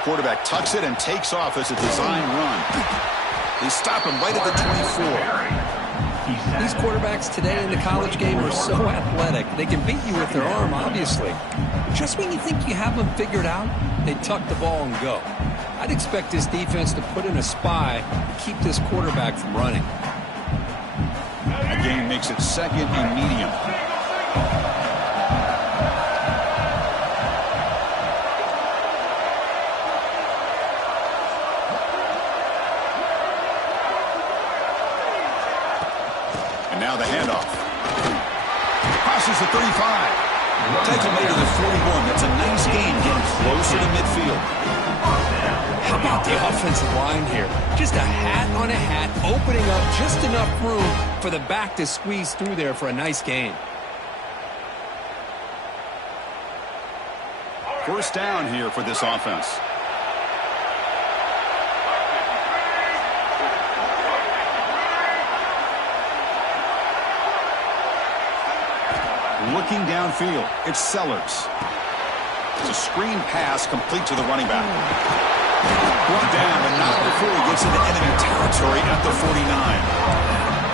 the quarterback tucks it and takes off as a design run. They stop him right at the 24. These quarterbacks today in the college game are so athletic. They can beat you with their arm, obviously. Just when you think you have them figured out, they tuck the ball and go. I'd expect this defense to put in a spy to keep this quarterback from running. The game makes it second and medium. Now the handoff. Crosses the 35. Tackle made to the 41. That's a nice gain, getting closer to midfield. How about the offensive line here? Just a hat on a hat, opening up just enough room for the back to squeeze through there for a nice gain. First down here for this offense. Looking downfield, it's Sellers. It's a screen pass complete to the running back. Brought down, but not before he gets into enemy territory at the 49.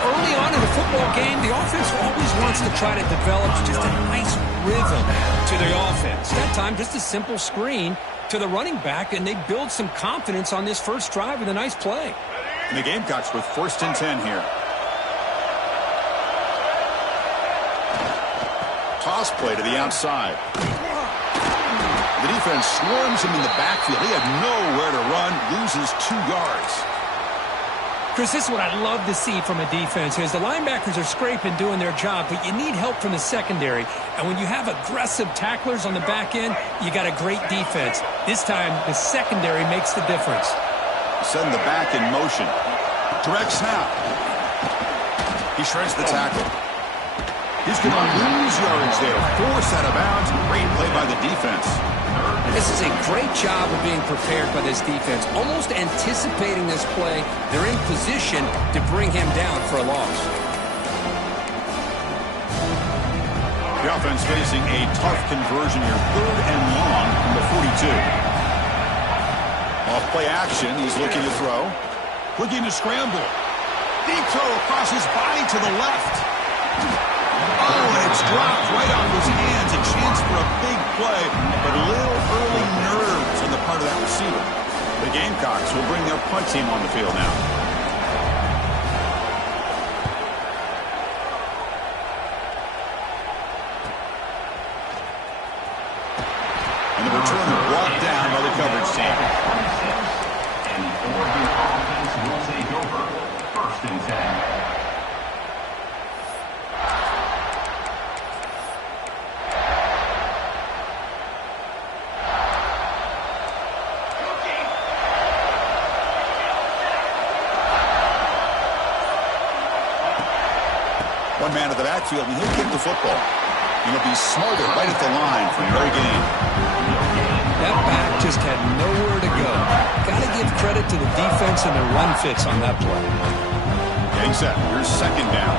Early on in the football game, the offense always wants to try to develop just a nice rhythm to the offense. That time, just a simple screen to the running back, and they build some confidence on this first drive with a nice play. And the Gamecocks with 1st and 10 here. Toss play to the outside. The defense swarms him in the backfield. He had nowhere to run, loses 2 yards. Chris, this is what I love to see from a defense. Is the linebackers are scraping, doing their job, but you need help from the secondary. And when you have aggressive tacklers on the back end, you got a great defense. This time, the secondary makes the difference. Send the back in motion. Direct snap. He shreds the tackle. He's going to lose yards there. Forced out of bounds. Great play by the defense. This is a great job of being prepared by this defense. Almost anticipating this play. They're in position to bring him down for a loss. The offense facing a tough conversion here. 3rd and long from the 42. Off play action. He's looking to throw. Looking to scramble. Deep throw across his body to the left. Oh, and it's dropped right off his hands. A chance for a big play, but a little early nerves on the part of that receiver. The Gamecocks will bring their punt team on the field now. And the returner brought down by the coverage team. And the Oregon offense will take over 1st and 10. One man at the backfield, and he'll kick the football. And he'll be smarter right at the line for no gain. That back just had nowhere to go. Got to give credit to the defense and their run fits on that play. Getting set. Here's 2nd down.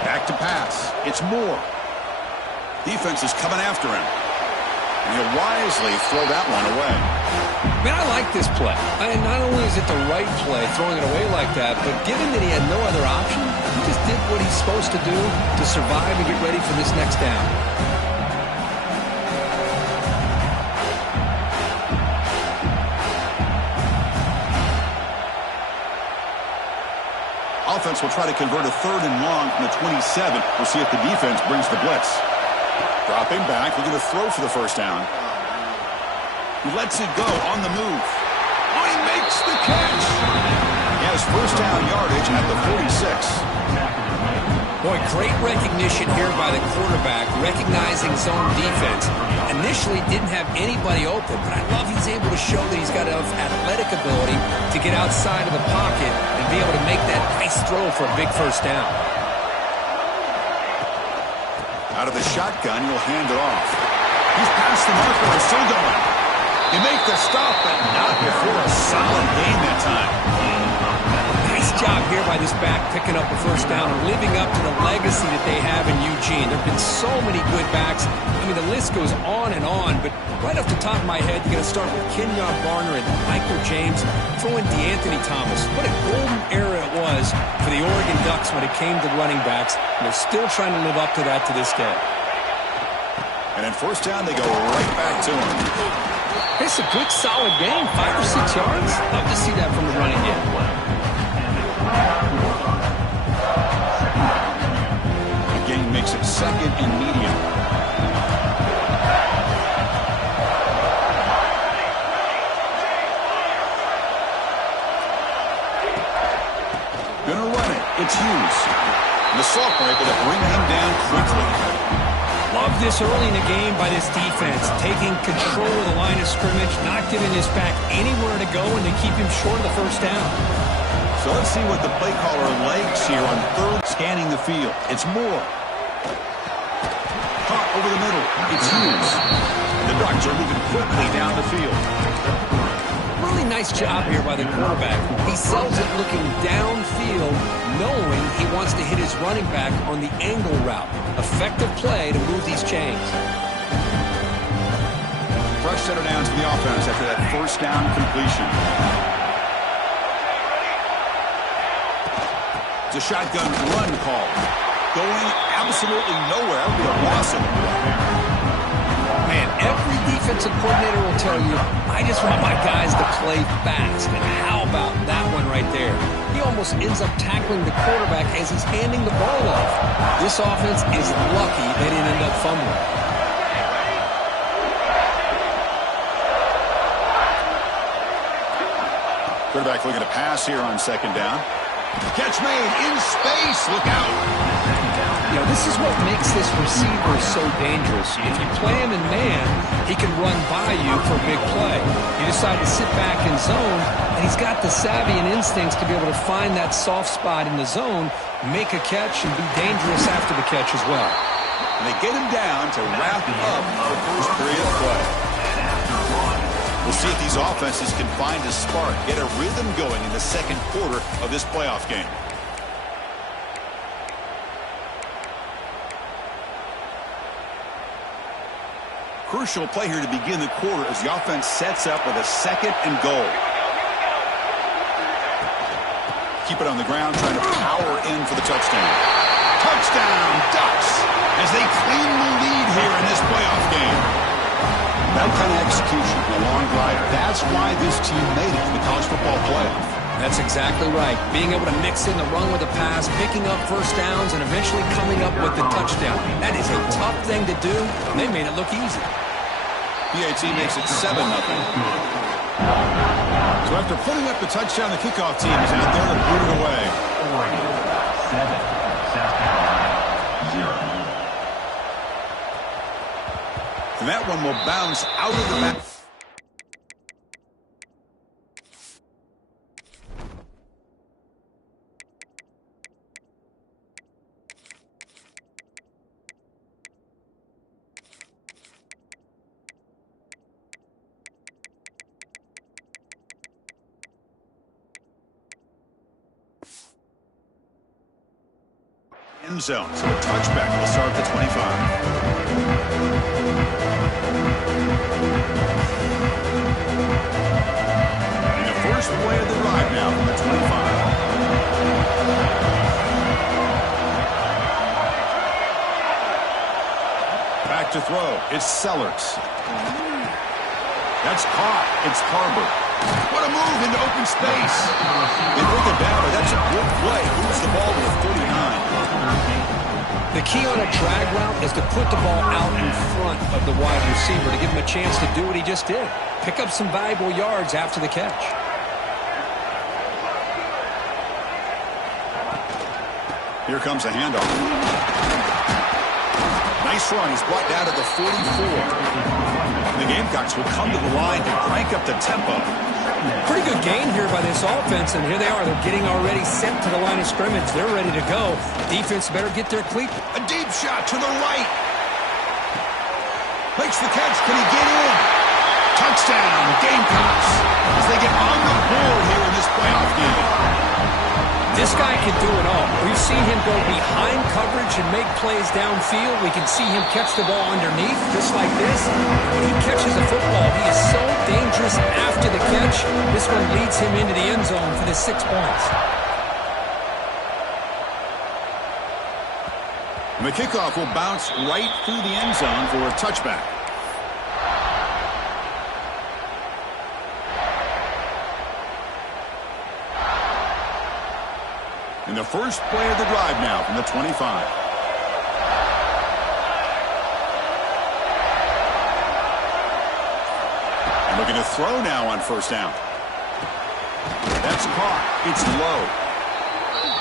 Back to pass. It's Moore. Defense is coming after him. And he'll wisely throw that one away. Man, I like this play. Not only is it the right play, throwing it away like that, but given that he had no other option, he just did what he's supposed to do to survive and get ready for this next down. Offense will try to convert a 3rd and long from the 27. We'll see if the defense brings the blitz. Dropping back, looking to throw for the 1st down. He lets it go on the move. Oh, he makes the catch. He has 1st down yardage at the 46. Boy, great recognition here by the quarterback, recognizing zone defense. Initially didn't have anybody open, but I love he's able to show that he's got enough athletic ability to get outside of the pocket and be able to make that nice throw for a big 1st down. Out of the shotgun, he'll hand it off. He's past the marker and still going. He make the stop, but not before a solid gain that time. Nice job here by this back picking up the 1st down and living up to the legacy that they have in Eugene. There have been so many good backs mean, the list goes on and on, but right off the top of my head, you're going to start with Kenyon Barner and Michael James, throw in DeAnthony Thomas. What a golden era it was for the Oregon Ducks when it came to running backs, and they're still trying to live up to that to this day. And then first down, they go right back to him. It's a good, solid game, 5 or 6 yards. Love to see that from the running game. The game makes it second and medium. Gonna run it. It's Hughes. And the Saltburn able to bring him down quickly. Love this early in the game by this defense, taking control of the line of scrimmage, not giving this back anywhere to go, and they keep him short of the first down. So let's see what the play caller likes here on third. Scanning the field. It's Moore. Caught over the middle. It's Hughes. The Ducks are moving quickly down the field. Really nice job here by the quarterback. He sells it looking downfield, knowing he wants to hit his running back on the angle route. Effective play to move these chains. Fresh set of downs for the offense after that first down completion. It's a shotgun run call. Going absolutely nowhere. That would be a loss of the play. Man, every defensive coordinator will tell you, I just want my guys to play fast. And how about that one right there? He almost ends up tackling the quarterback as he's handing the ball off. This offense is lucky they didn't end up fumbling. Quarterback looking to pass here on second down. Catch made in space. Look out. You know, this is what makes this receiver so dangerous. If you play him in man, he can run by you for a big play. You decide to sit back in zone, and he's got the savvy and instincts to be able to find that soft spot in the zone, make a catch, and be dangerous after the catch as well. And they get him down to wrap up the first period of play. We'll see if these offenses can find a spark, get a rhythm going in the second quarter of this playoff game. Crucial play here to begin the quarter as the offense sets up with a second and goal. Keep it on the ground, trying to power in for the touchdown. Touchdown, Ducks, as they claim the lead here in this playoff game. That kind of execution, a long drive, that's why this team made it to the college football playoff. That's exactly right. Being able to mix in the run with a pass, picking up first downs, and eventually coming up with the touchdown. That is a tough thing to do, and they made it look easy. PAT makes it 7-0. So after putting up the touchdown, the kickoff team is out there to boot it away. 7, South Carolina, 0. And that one will bounce out of the back. End zone, so a touchback will start at the 25. And the first play of the drive now from the 25. Back to throw. It's Sellers. That's caught. It's Carver. What a move into open space. They bring it down, but that's a good play. Moves the ball to the 39. The key on a drag route is to put the ball out in front of the wide receiver to give him a chance to do what he just did. Pick up some valuable yards after the catch. Here comes a handoff. Nice run. He's brought down to the 44. The Gamecocks will come to the line to crank up the tempo. Pretty good gain here by this offense, and here they are. They're getting already sent to the line of scrimmage. They're ready to go. Defense better get their cleat. A deep shot to the right. Makes the catch. Can he get in? Touchdown, Gamecocks, as they get on the board here in this playoff game. This guy can do it all. We've seen him go behind coverage and make plays downfield. We can see him catch the ball underneath, just like this. When he catches a football, he is so dangerous after the catch. This one leads him into the end zone for the 6 points. And the kickoff will bounce right through the end zone for a touchback. And the first play of the drive now from the 25. And looking to throw now on first down. That's caught. It's low.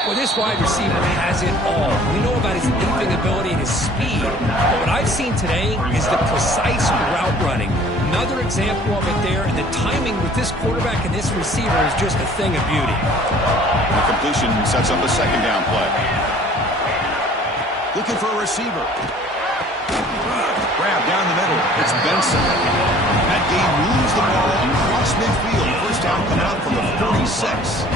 Well, this wide receiver has it all. We know about his leaping ability and his speed, but what I've seen today is the precise route running. Another example of it there, and the timing with this quarterback and this receiver is just a thing of beauty. The completion sets up a second down play. Looking for a receiver. Grab down the middle. It's Benson. That game moves the ball across midfield. First down coming up from the 46.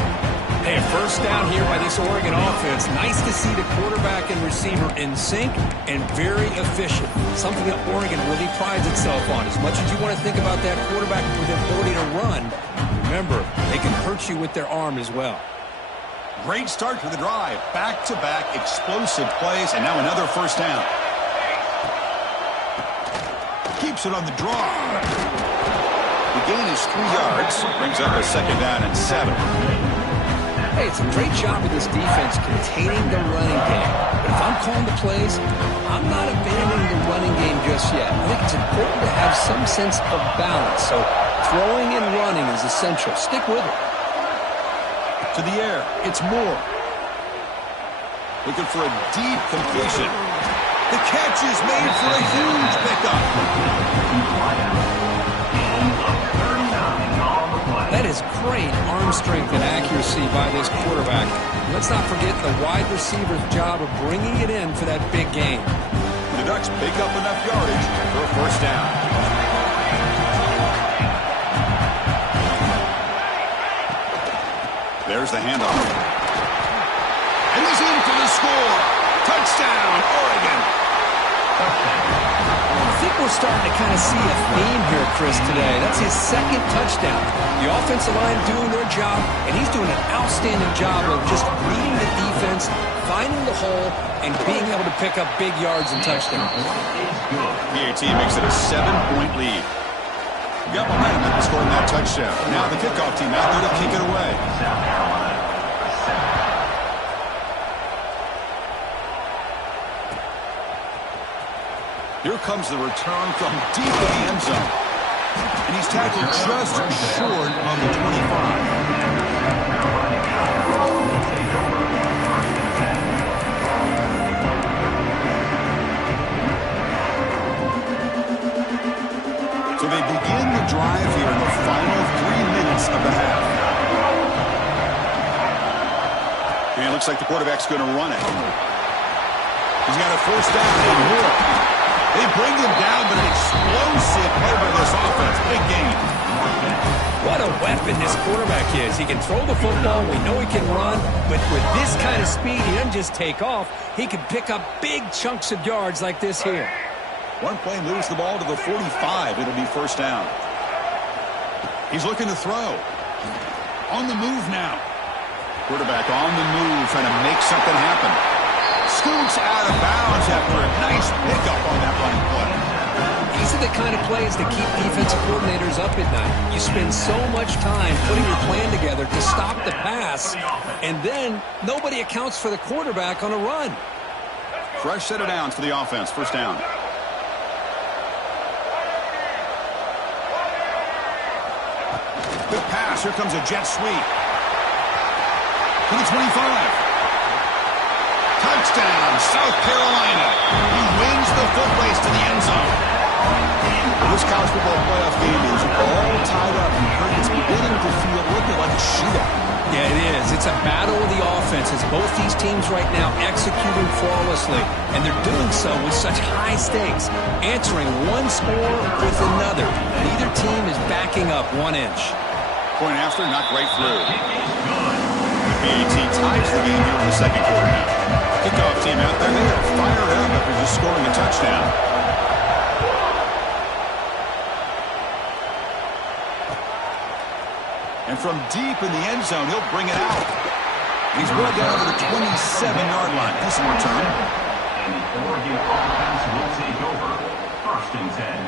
Hey, first down here by this Oregon offense. Nice to see the quarterback and receiver in sync and very efficient. Something that Oregon really prides itself on. As much as you want to think about that quarterback with the ability to run, remember, they can hurt you with their arm as well. Great start to the drive. Back-to-back explosive plays, and now another first down. Keeps it on the draw. The gain is 3 yards. Brings up a second down and 7. Hey, it's a great job of this defense containing the running game. But if I'm calling the plays, I'm not abandoning the running game just yet. I think it's important to have some sense of balance. So throwing and running is essential. Stick with it. To the air, it's Moore. Looking for a deep completion. The catch is made for a huge pickup. That is great arm strength and accuracy by this quarterback. Let's not forget the wide receiver's job of bringing it in for that big game. The Ducks pick up enough yardage for a first down. There's the handoff. And he's in for the score. Touchdown, Oregon. I think we're starting to kind of see a theme here, Chris, today. That's his second touchdown. The offensive line doing their job, and he's doing an outstanding job of just reading the defense, finding the hole, and being able to pick up big yards and touchdowns. PAT makes it a 7-point lead. Got momentum after scoring that touchdown. Now the kickoff team out there to kick it away. South Carolina, Here comes the return from deep in the end zone. And he's tackled just short of the 25. So they begin the drive here in the final 3 minutes of the half. And it looks like the quarterback's going to run it. He's got a first down and more. They bring him down, but an explosive play by this offense. Big game. What a weapon this quarterback is. He can throw the football. We know he can run. But with this kind of speed, he doesn't just take off. He can pick up big chunks of yards like this here. One play moves the ball to the 45. It'll be first down. He's looking to throw. On the move now. Quarterback on the move, trying to make something happen. Scoots out of bounds after a nice pickup on that running play. These are the kind of plays that keep defensive coordinators up at night. You spend so much time putting your plan together to stop the pass, and then nobody accounts for the quarterback on a run. Fresh set of downs for the offense. First down. Good pass. Here comes a jet sweep. To the 25. Touchdown, South Carolina. He wins the foot race to the end zone. This college football playoff game is all tied up. It's beginning to feel looking like a shootout. Yeah, it is. It's a battle of the offenses. Both these teams right now executing flawlessly, and they're doing so with such high stakes, answering one score with another. Neither team is backing up 1 inch. Point after, not right through. The PAT ties the game here in the second quarter now. Kickoff team out there, they are fired up after just scoring a touchdown. And from deep in the end zone, he'll bring it out. He's brought down to the 27-yard line. Decent return. And the Oregon offense will take over. 1st and 10.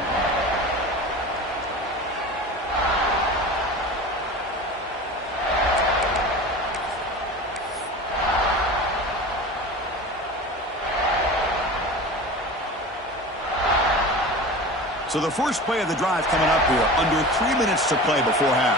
So the first play of the drive coming up here, under 3 minutes to play before half.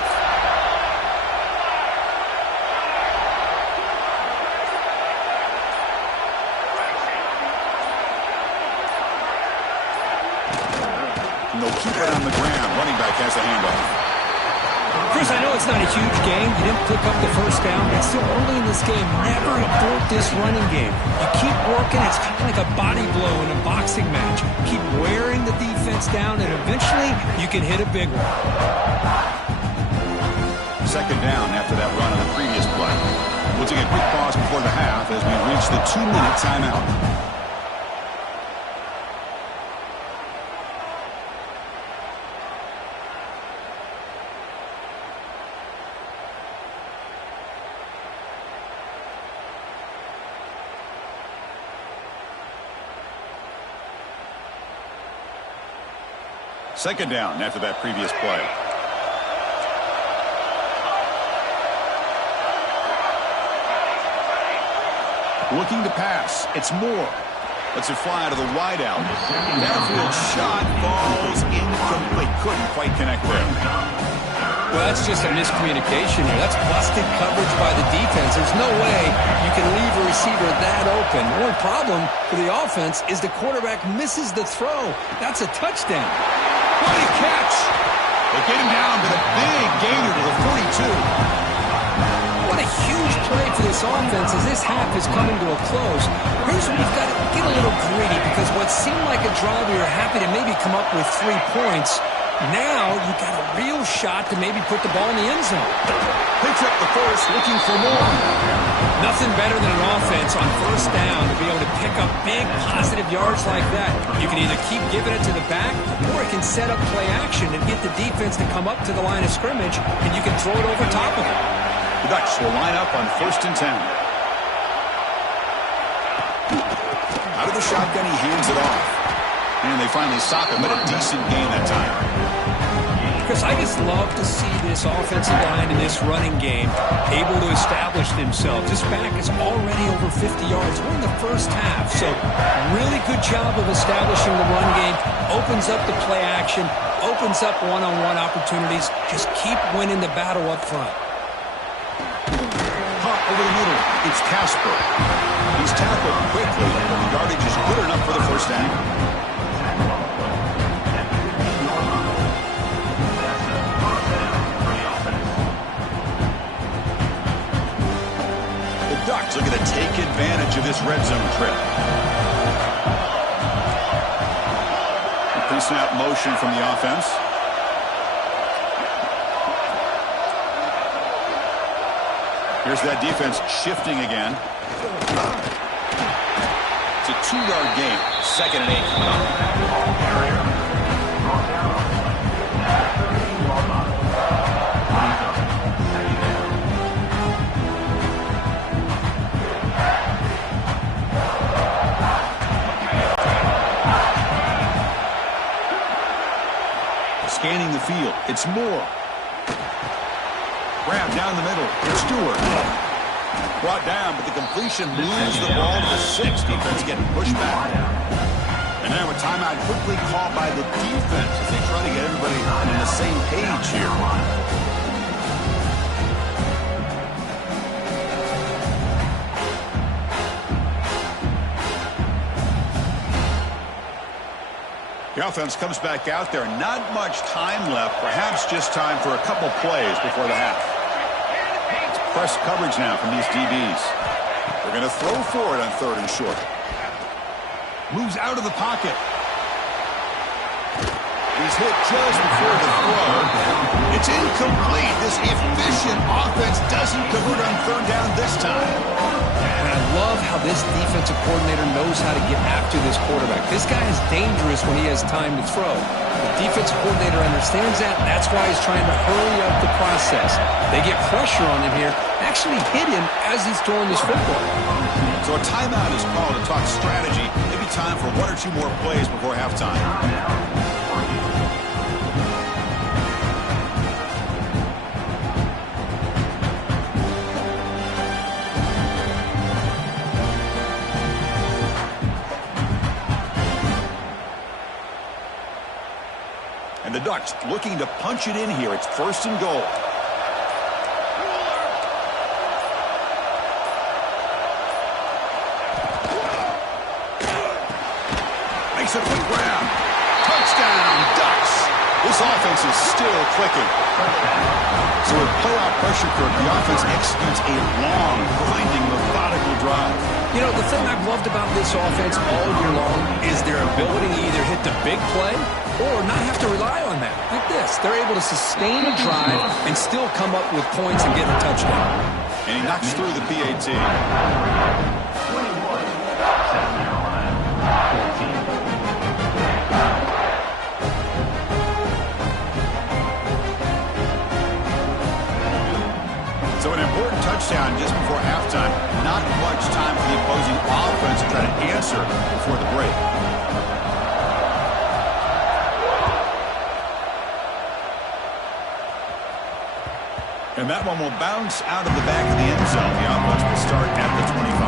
And they'll keep it on the ground. Running back has a handoff. Chris, I know it's not a huge game. You didn't pick up the first down. It's still early in this game. Never abort this running game. You keep working. It's kind of like a body blow in a boxing match. Keep wearing the defense down, and eventually you can hit a big one. Second down after that run on the previous play. We'll take a quick pause before the half as we reach the 2-minute timeout. Second down after that previous play. Looking to pass. It's Moore. Lets it fly out of the wideout. Downfield shot falls incomplete. Couldn't quite connect there. Well, that's just a miscommunication here. That's busted coverage by the defense. There's no way you can leave a receiver that open. The only problem for the offense is the quarterback misses the throw. That's a touchdown. What a catch! They get him down with a big gainer to the 42. What a huge play for this offense as this half is coming to a close. Here's where you've got to get a little greedy because what seemed like a drive where you're happy to maybe come up with 3 points, now you've got a real shot to maybe put the ball in the end zone. Picks up the first, looking for more. Nothing better than an offense on first down to be able to pick up big positive yards like that. You can either keep giving it to the back or it can set up play action and get the defense to come up to the line of scrimmage and you can throw it over top of it. The Ducks will line up on 1st and 10. Out of the shotgun, he hands it off. And they finally stop him, but a decent gain that time. Chris, I just love to see this offensive line in this running game able to establish themselves. This back is already over 50 yards. We're in the first half, so really good job of establishing the run game. Opens up the play action, opens up one-on-one opportunities. Just keep winning the battle up front. Hot over the middle. It's Casper. He's tackled quickly, but the yardage is good enough for the first down. Ducks are going to take advantage of this red zone trip. Pre-snap motion from the offense. Here's that defense shifting again. It's a 2-yard gain. 2nd and 8 coming up. Scanning the field. It's Moore. Grab down the middle. It's Stewart. Brought down, but the completion moves the ball to the 6. Defense getting pushed back. And now a timeout quickly called by the defense as they try to get everybody on the same page here. The offense comes back out there. Not much time left. Perhaps just time for a couple plays before the half. It's press coverage now from these DBs. They're going to throw for it on 3rd and short. Moves out of the pocket. He's is hit just before the throw. It's incomplete. This efficient offense doesn't convert on third down this time. And I love how this defensive coordinator knows how to get after this quarterback. This guy is dangerous when he has time to throw. The defensive coordinator understands that. That's why he's trying to hurry up the process. They get pressure on him here, actually hit him as he's throwing this football. So a timeout is called to talk strategy. Maybe time for one or two more plays before halftime. And the Ducks looking to punch it in here. It's 1st and goal. Makes a quick grab. Touchdown, Ducks. This offense is still clicking. So with playoff pressure curve, the offense executes a long, grinding, methodical drive. You know, the thing I've loved about this offense all year long is their ability to either hit the big play or not have to rely on that. Like this. They're able to sustain a drive and still come up with points and get a touchdown. And he knocks through the PAT. 21, South Carolina, 14. So an important touchdown just before halftime. Not much time for the opposing offense to try to answer before the break. And that one will bounce out of the back of the end zone. The offense will start at the 25.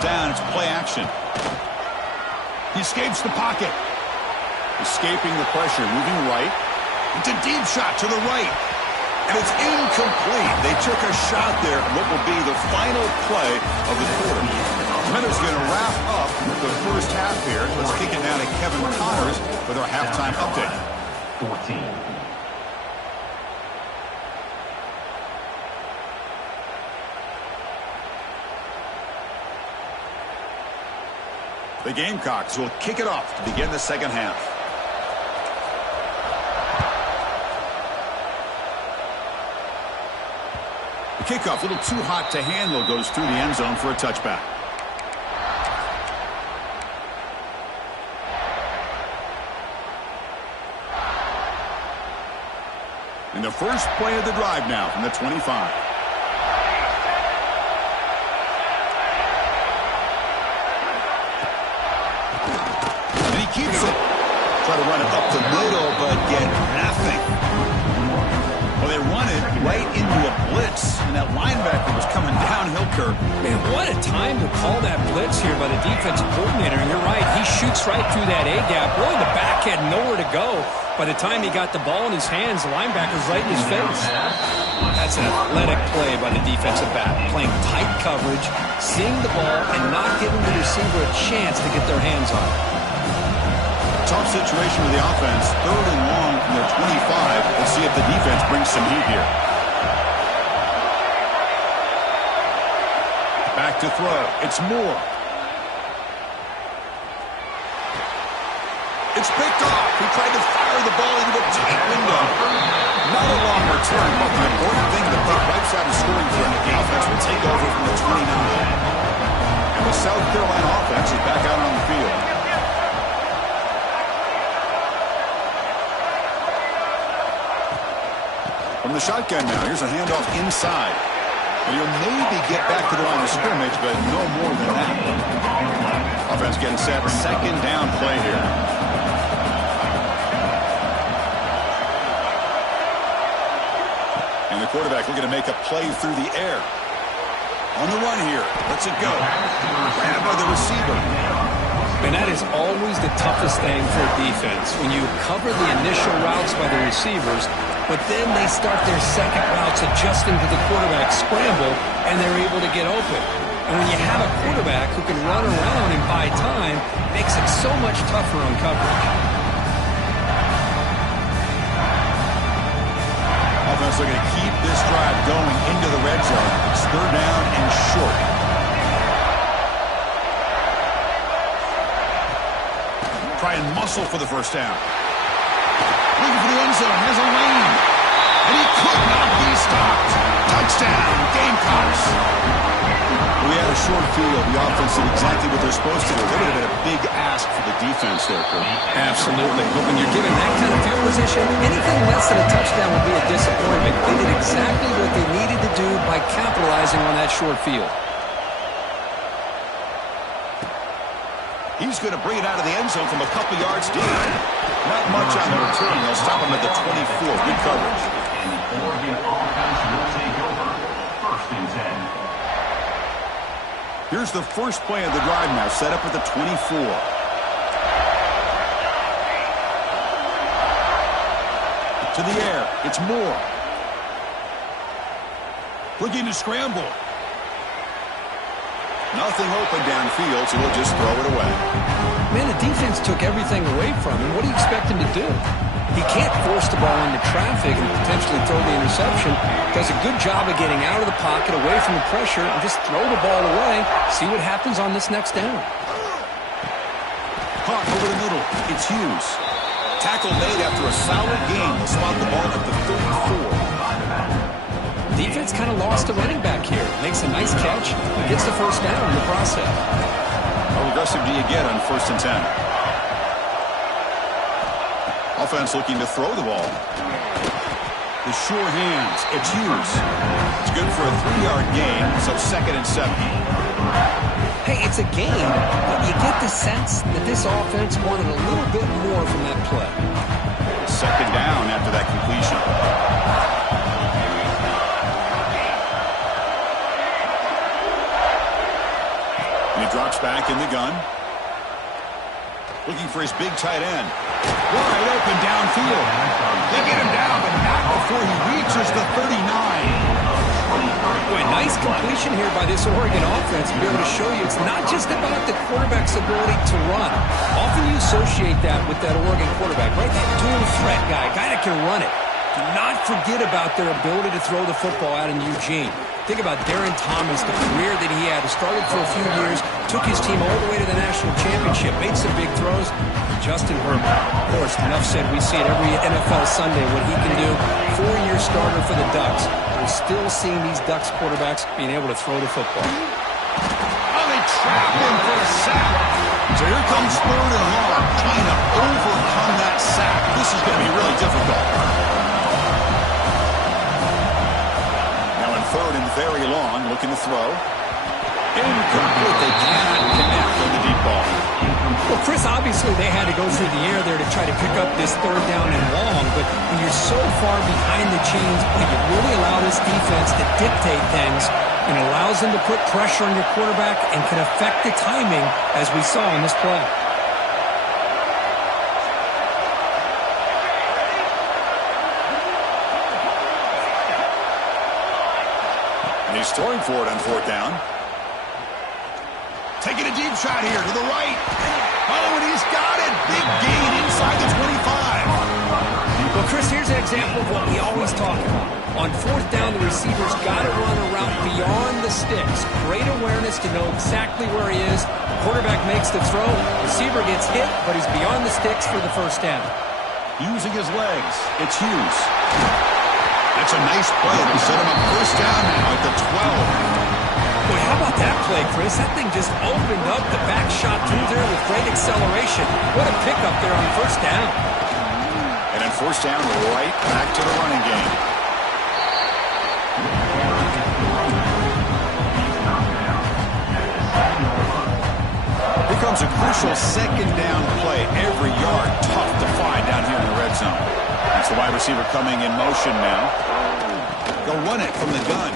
Down, it's play action. He escapes the pocket. Escaping the pressure, moving right. It's a deep shot to the right. And it's incomplete. They took a shot there on what will be the final play of the quarter. Miners going to wrap up the first half here. Let's kick it now to Kevin Connors with our halftime update. 14. The Gamecocks will kick it off to begin the second half. The kickoff, a little too hot to handle, goes through the end zone for a touchback. And the first play of the drive now from the 25. Keeps it. Try to run it up the middle, but get nothing. Well, they run it right into a blitz, and that linebacker was coming downhill curve. Man, what a time to call that blitz here by the defensive coordinator. And you're right, he shoots right through that A-gap. Really, the back had nowhere to go. By the time he got the ball in his hands, the linebacker's right in his face. That's an athletic play by the defensive back. Playing tight coverage, seeing the ball, and not giving the receiver a chance to get their hands on it. Tough situation with the offense. 3rd and long from their 25. Let's see if the defense brings some heat here. Back to throw. It's Moore. It's picked off. He tried to fire the ball into a tight window. Not a long return, but the important thing, the puck wipes out a scoring threat. The offense will take over from the 29. And the South Carolina offense is back out on the field. From the shotgun now, here's a handoff inside. And he'll maybe get back to the line of scrimmage, but no more than that. Offense getting set, 2nd down play here. And the quarterback looking to make a play through the air. On the run here, lets it go. Grabbed by the receiver. And that is always the toughest thing for a defense. When you cover the initial routes by the receivers, but then they start their second routes adjusting to the quarterback scramble, and they're able to get open. And when you have a quarterback who can run around and buy time, it makes it so much tougher on coverage. Cardinals are going to keep this drive going into the red zone. It's third down and short. Try and muscle for the first down. Looking for the end zone. Has a lane. And he could not be stopped. Touchdown, Gamecocks. We had a short field. The offense did exactly what they're supposed to do. That would have been a big ask for the defense there, Cody. Absolutely. But when you're given that kind of field position, anything less than a touchdown would be a disappointment. They did exactly what they needed to do by capitalizing on that short field. He's going to bring it out of the end zone from a couple yards deep. Not much on the return. They'll stop him at the 24. Good coverage. And the Oregon offense will take over. First and 10. Here's the first play of the drive now, set up at the 24. To the air. It's Moore. Looking to scramble. Nothing open downfield, so we'll just throw it away. Man, the defense took everything away from him. What do you expect him to do? He can't force the ball into traffic and potentially throw the interception. Does a good job of getting out of the pocket, away from the pressure, and just throw the ball away. See what happens on this next down. Caught over the middle. It's Hughes. Tackle made after a solid gain. They'll spot the ball at the 34. Defense kind of lost a running back here. Makes a nice catch and gets the first down in the process. How aggressive do you get on 1st and 10? Offense looking to throw the ball. The sure hands. It's Hughes. It's good for a 3-yard gain, so 2nd and 7. Hey, it's a gain, but you get the sense that this offense wanted a little bit more from that play. 2nd down after that completion. And he drops back in the gun. Looking for his big tight end. Wide open downfield. They get him down, but not before he reaches the 39. Boy, nice completion here by this Oregon offense to be able to show you it's not just about the quarterback's ability to run. Often you associate that with that Oregon quarterback, right? That dual threat guy that can run it. Do not forget about their ability to throw the football out in Eugene. Think about Darren Thomas, the career that he had. He started for a few years, took his team all the way to the national championship, made some big throws. Justin Herbert, of course, enough said. We see it every NFL Sunday, what he can do. 4-year starter for the Ducks. We're still seeing these Ducks quarterbacks being able to throw the football. Oh, they trap him for a sack. So here comes 3rd and long, trying to overcome that sack. This is going to be really difficult. Now in 3rd and very long, looking to throw. Incomplete. They cannot connect on the deep ball. Well, Chris, obviously they had to go through the air there to try to pick up this 3rd down and long, but when you're so far behind the chains, you really allow this defense to dictate things and allows them to put pressure on your quarterback and can affect the timing, as we saw in this play. And he's throwing for it on 4th down. Taking a deep shot here to the right. Oh, and he's got it. Big gain inside the 25. Well, Chris, here's an example of what we always talk about. On 4th down, the receiver's got to run a route beyond the sticks. Great awareness to know exactly where he is. Quarterback makes the throw. Receiver gets hit, but he's beyond the sticks for the first down. Using his legs. It's Hughes. That's a nice play. They set him up 1st down now at the 12. Boy, how about that play, Chris? That thing just opened up. The back shot through there with great acceleration. What a pickup there on 1st down. And then 1st down, right back to the running game. Here comes a crucial 2nd down play. Every yard tough to find down here in the red zone. That's the wide receiver coming in motion now. They'll run it from the gun.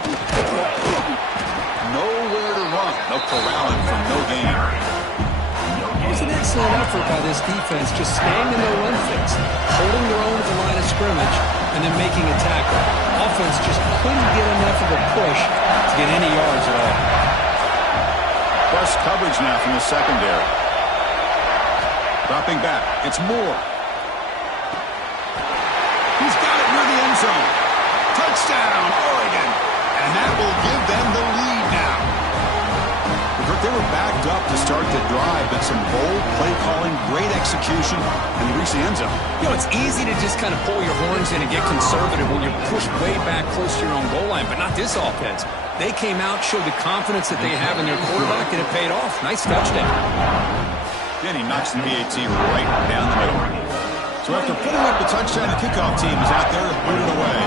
Nowhere to run. No corralling from no gain. It was an excellent effort by this defense, just staying in their run fix, holding their own at the line of scrimmage, and then making a tackle. Offense just couldn't get enough of a push to get any yards at all. Plus coverage now from the secondary. Dropping back. It's Moore. He's got it near the end zone. Touchdown, Oregon. And that will give them the lead now. They were backed up to start the drive, but some bold play calling, great execution, and they reached the end zone. You know, it's easy to just kind of pull your horns in and get conservative when you're pushed way back close to your own goal line, but not this offense. They came out, showed the confidence that they have in their quarterback, and it paid off. Nice touchdown. And he knocks the PAT right down the middle. So after putting up the touchdown, the kickoff team is out there to put it away.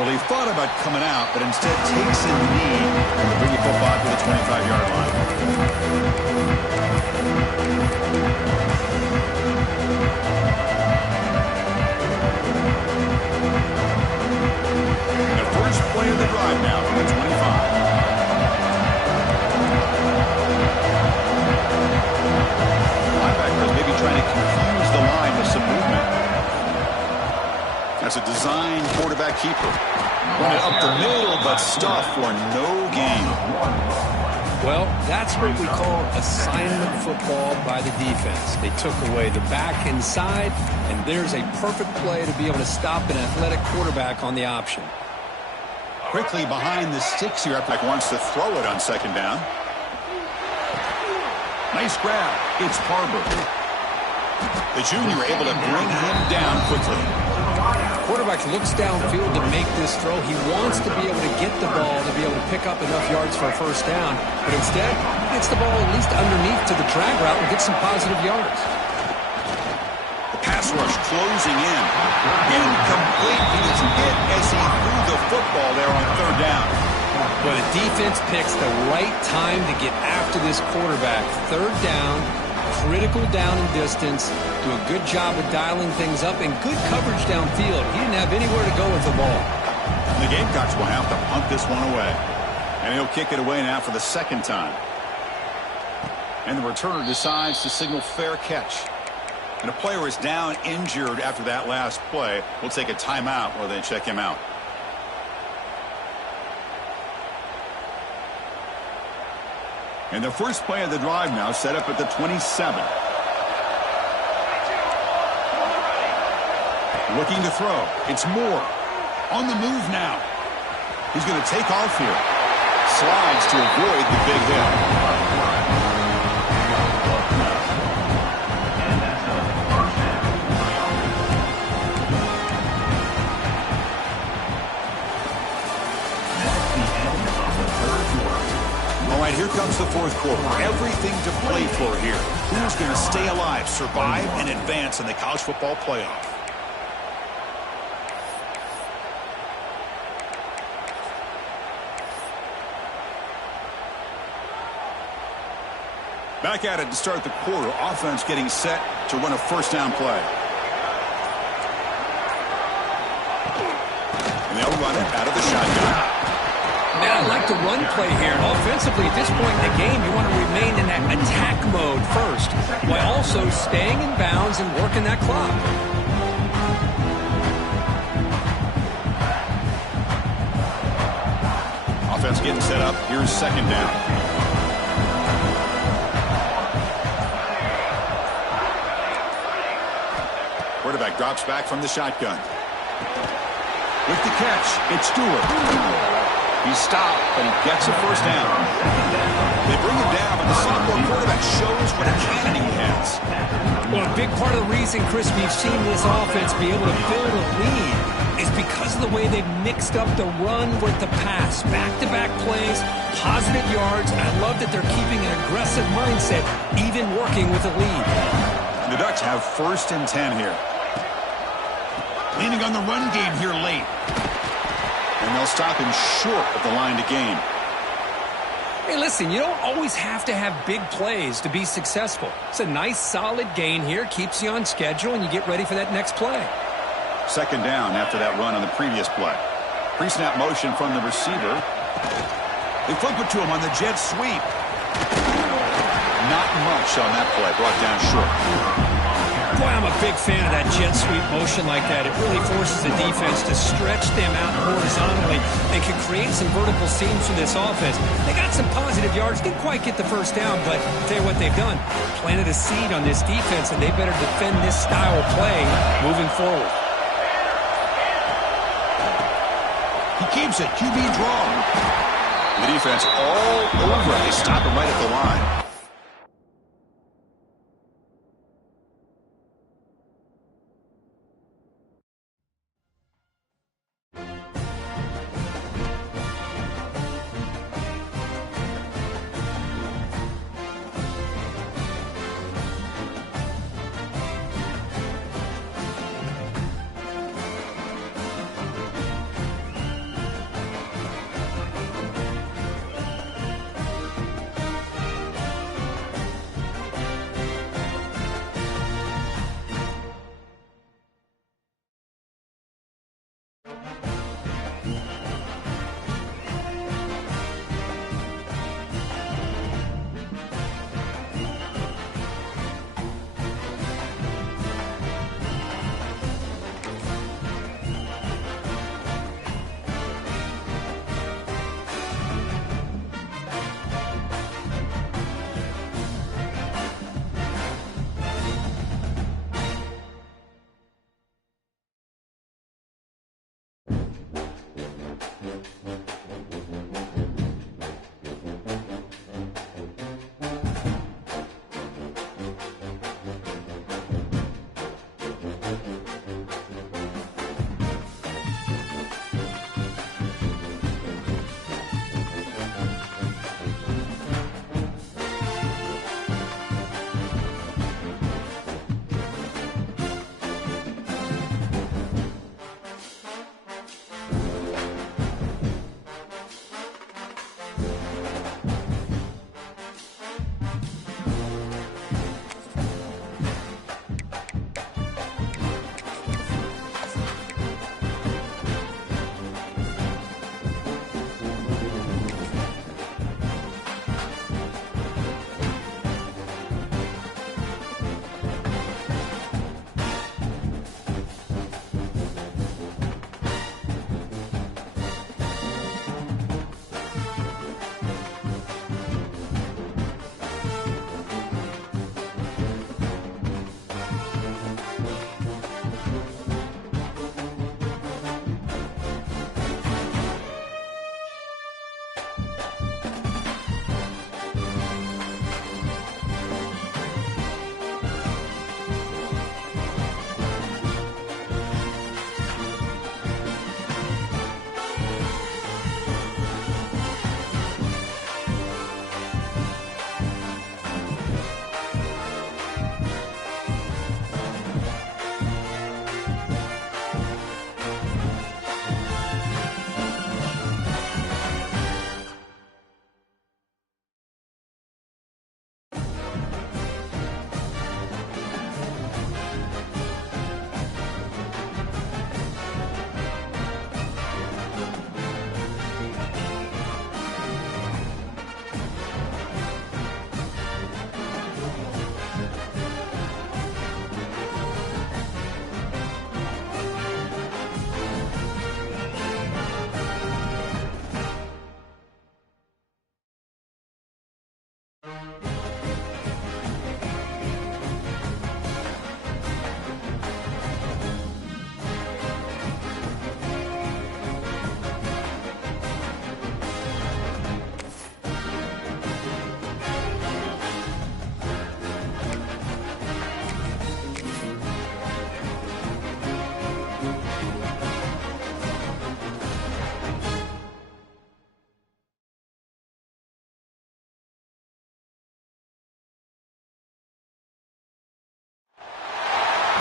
Well, he thought about coming out, but instead takes a knee to bring the football to the 25-yard line. The first play of the drive now from the 25. Linebackers maybe trying to confuse the line with some movement. That's a design quarterback keeper. Run it up the middle, but stuff for no gain. Well, that's what we call assignment football by the defense. They took away the back inside, and there's a perfect play to be able to stop an athletic quarterback on the option. Quickly behind the sticks here. Halfback wants to throw it on second down. Nice grab. It's Barber. The junior able to bring him down quickly. Quarterback looks downfield to make this throw. He wants to be able to get the ball to be able to pick up enough yards for a first down. But instead, he gets the ball at least underneath to the drag route and gets some positive yards. The pass rush closing in. Incomplete. He was hit as he threw the football there on third down. But a defense picks the right time to get after this quarterback. Third down, critical down and distance. Do a good job of dialing things up and good coverage downfield. He didn't have anywhere to go with the ball. The Gamecocks will have to punt this one away. And he'll kick it away now for the second time. And the returner decides to signal fair catch. And a player is down injured after that last play. We'll take a timeout while they check him out. And the first play of the drive now set up at the 27. Looking to throw. It's Moore. On the move now. He's going to take off here. Slides to avoid the big hit. All right, here comes the fourth quarter. Everything to play for here. Who's going to stay alive, survive, and advance in the college football playoff? Back at it to start the quarter. Offense getting set to run a first down play. And they'll run it out of the shotgun. Man, I like the run play here. And offensively, at this point in the game, you want to remain in that attack mode first, while also staying in bounds and working that clock. Offense getting set up. Here's second down. Quarterback drops back from the shotgun. With the catch, it's Stewart. He's stopped, but he gets a first down. They bring him down, but the sophomore quarterback shows what a cannon he has. Well, a big part of the reason, Chris, we've seen this offense be able to build a lead is because of the way they've mixed up the run with the pass. Back-to-back plays, positive yards. I love that they're keeping an aggressive mindset, even working with a lead. The Ducks have first and 10 here. Leaning on the run game here late. And they'll stop him short of the line to gain. Hey, listen, you don't always have to have big plays to be successful. It's a nice, solid gain here. Keeps you on schedule, and you get ready for that next play. Second down after that run on the previous play. Pre-snap motion from the receiver. They flip it to him on the jet sweep. Not much on that play. Brought down short. Boy, I'm a big fan of that jet sweep motion like that. It really forces the defense to stretch them out horizontally and can create some vertical seams for this offense. They got some positive yards, didn't quite get the first down, but I'll tell you what they've done. Planted a seed on this defense, and they better defend this style of play moving forward. He keeps it. QB draw. The defense all over. They stop him right at the line.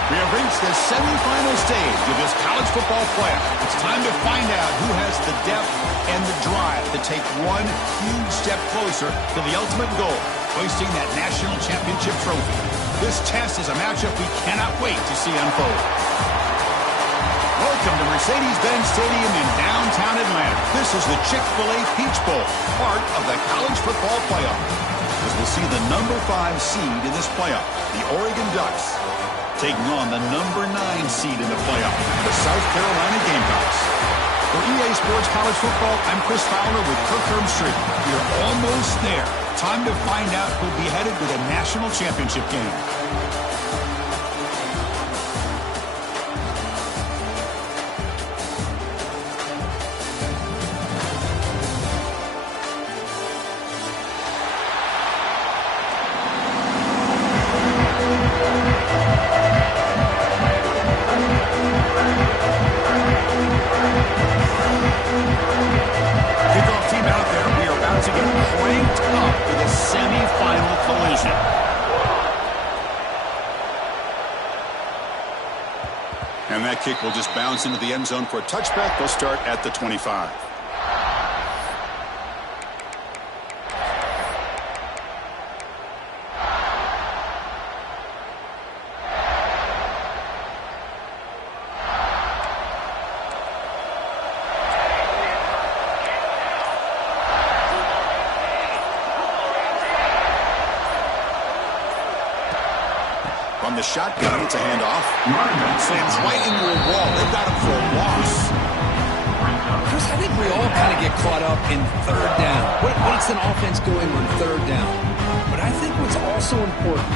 We have reached the semifinal stage of this college football playoff. It's time to find out who has the depth and the drive to take one huge step closer to the ultimate goal, hoisting that national championship trophy. This test is a matchup we cannot wait to see unfold. Welcome to Mercedes-Benz Stadium in downtown Atlanta. This is the Chick-fil-A Peach Bowl, part of the college football playoff. As we'll see the number 5 seed in this playoff, the Oregon Ducks, taking on the #9 seed in the playoff, the South Carolina Gamecocks. For EA Sports College Football, I'm Chris Fowler with Kirk Herbstreit. We're almost there. Time to find out who'll be headed to the national championship game. And that kick will just bounce into the end zone for a touchback. They'll start at the 25. From the shotgun, it's a handoff. Slams right into a wall. They've got him for a loss. Chris, I think we all kind of get caught up in third down. What's an offense doing on third down? But I think what's also important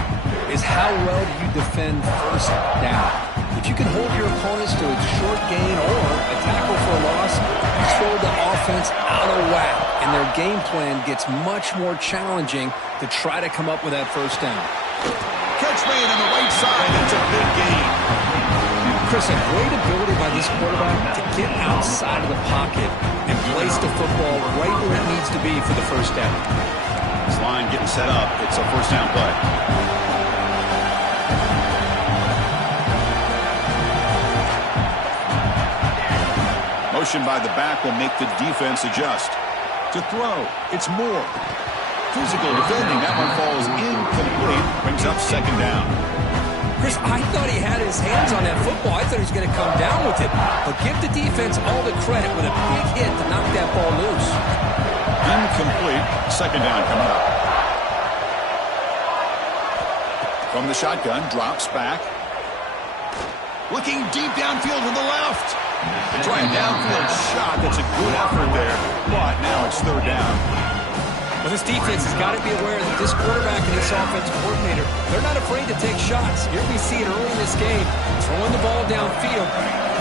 is how well do you defend first down. If you can hold your opponents to a short gain or a tackle for a loss, you throw the offense out of whack, and their game plan gets much more challenging to try to come up with that first down. Catch made on the right side. That's a big gain. Chris, a great ability by this quarterback to get outside of the pocket and place the football right where it needs to be for the first down. This line getting set up. It's a first down play. Motion by the back will make the defense adjust. To throw, it's Moore. Physical defending. That one falls incomplete. Brings up second down. Chris, I thought he had his hands on that football. I thought he was going to come down with it. But give the defense all the credit with a big hit to knock that ball loose. Incomplete. Second down coming up. From the shotgun, drops back. Looking deep downfield to the left. Try a downfield shot. That's a good effort there. But now it's third down. Well, this defense has got to be aware that this quarterback and this offensive coordinator, they're not afraid to take shots. Here we see it early in this game, throwing the ball downfield.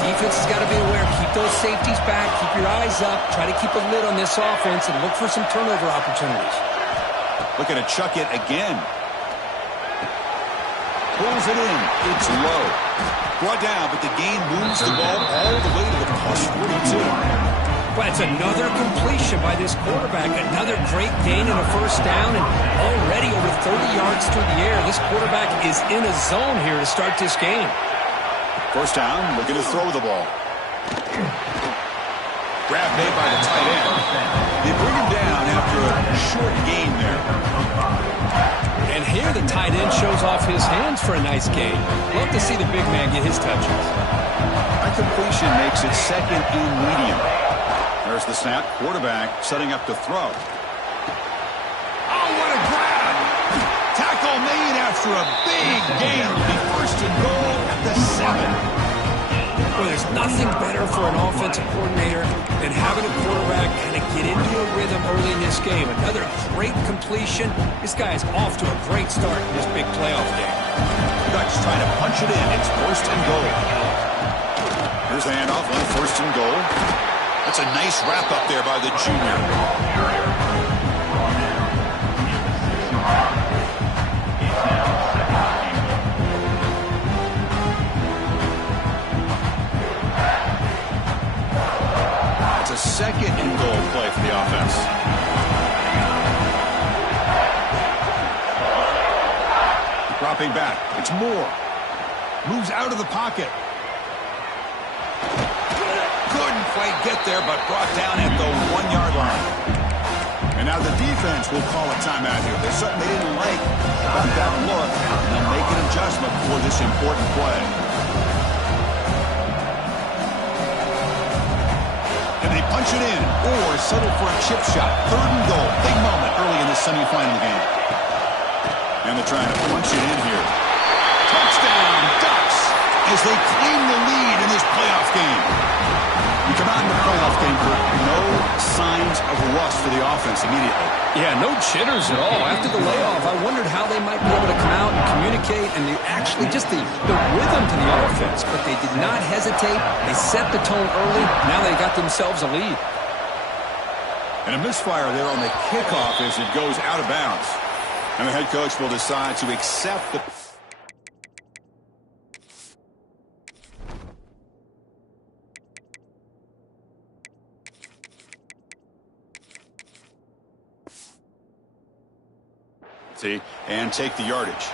Defense has got to be aware. Keep those safeties back. Keep your eyes up. Try to keep a lid on this offense and look for some turnover opportunities. Looking to chuck it again. Pulls it in. It's low. Brought down, but the gain moves the ball all the way to the +42. But it's another completion by this quarterback. Another great gain and a first down, and already over 30 yards through the air. This quarterback is in a zone here to start this game. First down, looking to throw the ball. Grab made by the tight end. They bring him down after a short gain there. And here the tight end shows off his hands for a nice gain. Love to see the big man get his touches. That completion makes it second and medium. There's the snap. Quarterback setting up to throw. Oh, what a grab! Tackle made after a big gain. It'll be first and goal at the 7. Well, there's nothing better for an offensive coordinator than having a quarterback kind of get into a rhythm early in this game. Another great completion. This guy is off to a great start in this big playoff game. Ducks trying to punch it in. It's first and goal. Here's the handoff on first and goal. That's a nice wrap up there by the junior. It's a second and goal play for the offense. Dropping back. It's Moore. Moves out of the pocket. Couldn't quite get there, but brought down at the 1-yard line. And now the defense will call a timeout here. There's something they didn't like about that look. And they'll make an adjustment for this important play. And they punch it in or settle for a chip shot. Third and goal. Big moment early in the semifinal game. And they're trying to punch it in here. Touchdown, Ducks! as they claim the lead in this playoff game. You come out in the playoff game, Kirk, no signs of rust for the offense immediately. Yeah, no jitters at all. After the layoff, I wondered how they might be able to come out and communicate and actually just the rhythm to the offense. But they did not hesitate. They set the tone early. Now they got themselves a lead. And a misfire there on the kickoff as it goes out of bounds. And the head coach will decide to accept the... and take the yardage.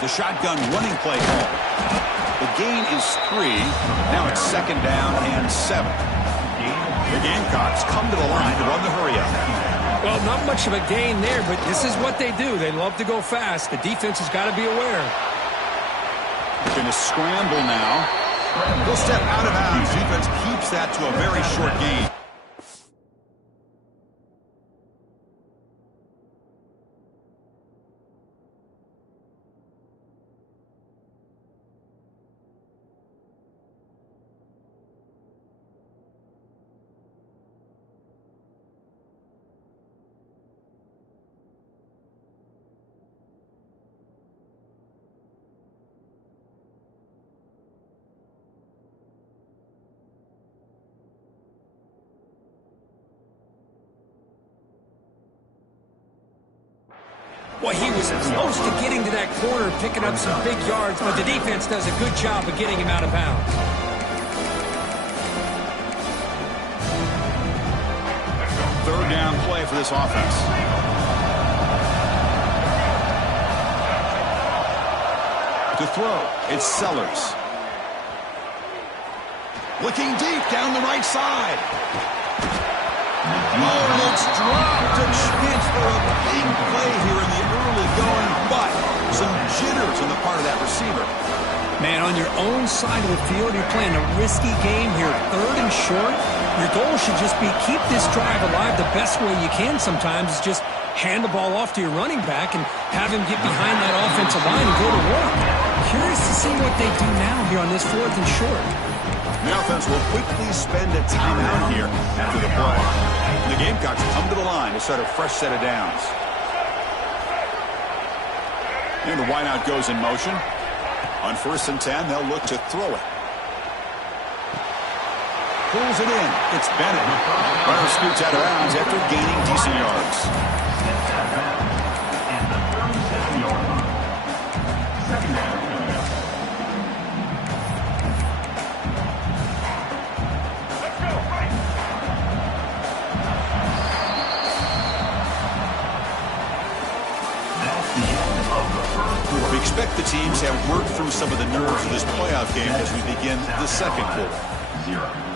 The shotgun running play call. The gain is 3. Now it's 2nd down and 7. The Gamecocks come to the line to run the hurry-up. Well, not much of a gain there, but this is what they do. They love to go fast. The defense has got to be aware. Going to scramble now. He'll step out of bounds. Defense keeps that to a very short gain. Well, he was close to getting to that corner, picking up some big yards, but the defense does a good job of getting him out of bounds. Third down play for this offense. To throw, it's Sellers. Looking deep down the right side. Oh, it's dropped. A chance for a big play here in the early going, but some jitters on the part of that receiver. Man, on your own side of the field, you're playing a risky game here. 3rd and short. Your goal should just be keep this drive alive the best way you can sometimes is just hand the ball off to your running back and have him get behind that offensive line and go to work. Curious to see what they do now here on this 4th and short. The offense will quickly spend a timeout here after the play. The Gamecocks come to the line to start a fresh set of downs. And the wideout goes in motion. On 1st and 10, they'll look to throw it. Pulls it in. It's Bennett. Runner scoots out of bounds after gaining decent yards. And the 37-yard line. 2nd down. We expect the teams have worked through some of the nerves of this playoff game as we begin the 2nd quarter. 0.